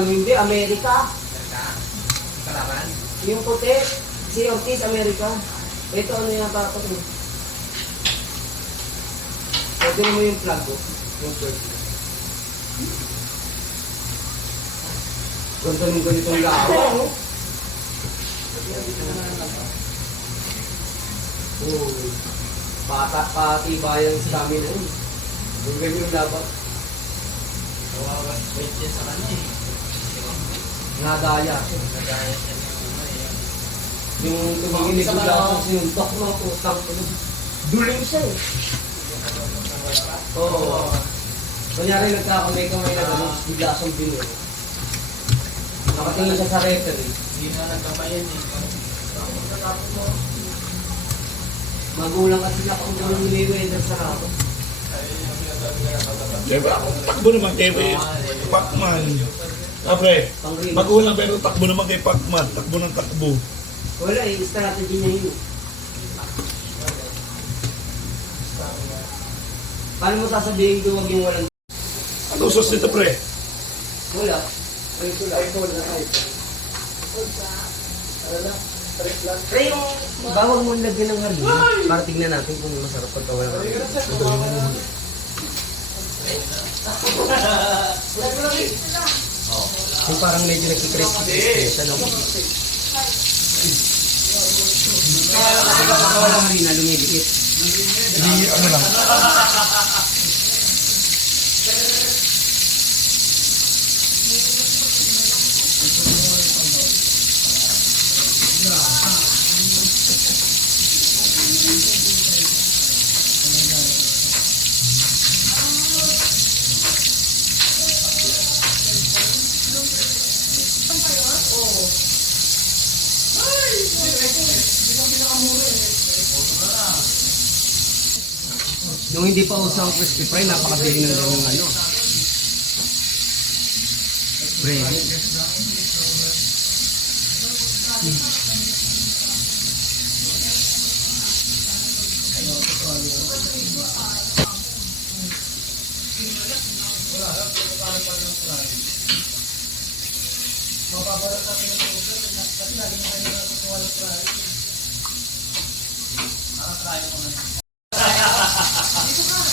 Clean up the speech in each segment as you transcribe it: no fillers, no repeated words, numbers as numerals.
Hindi, Amerika. Kalaban? Yung puti, si Ortiz, Amerika. Ito ano yung tapos mo. Pwede mo yung plug ko. Yung first. Ganda ng ganitong lawa, no? Oh, bata pati bayang stamina yun. Yung ganyan yung labat. Kawawa, wait din sa kanya eh. Nadaya siya. Nagaya siya ng una eh. Yung tumigilig yung lakas yung tok ng utang ko. Duling siya eh. Oo. Kunyari nagkakamay-kamay na gano'n, bigla siyang binuro. Nakatingin siya sa referee. Hindi na nagkabayan eh. Magulang kasi niya kung gano'n niliweather sa ako. Siyempre ako, takbo naman kay Pacman. Apre, magulang pero takbo naman kay Pacman. Takbo ng takbo. Wala eh, strategy niya yun. Paano mo sasabihin ko wag yung walang... Ano sauce nito, pre? Wala. Ay, wala na kayo. Pre, yung bawang mo lagyan ng harina para tignan natin kung masarap pagka walang harina. Yung parang medyo nagkikrispy siya, no? Pagka walang harina, lumidikit. Hindi, ano lang. Nung hindi pa uso ang crispy fry, napakabili ng ganyang ano. Bread.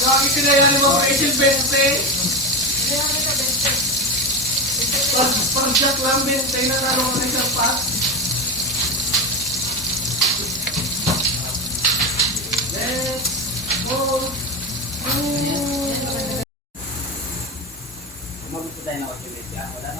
Bakit kailangan mo Rachel Bente? Pag-jack lang, Bente, nanalo ko na isang pass. Let's go! Mag-gusto tayo na kasi, wala na.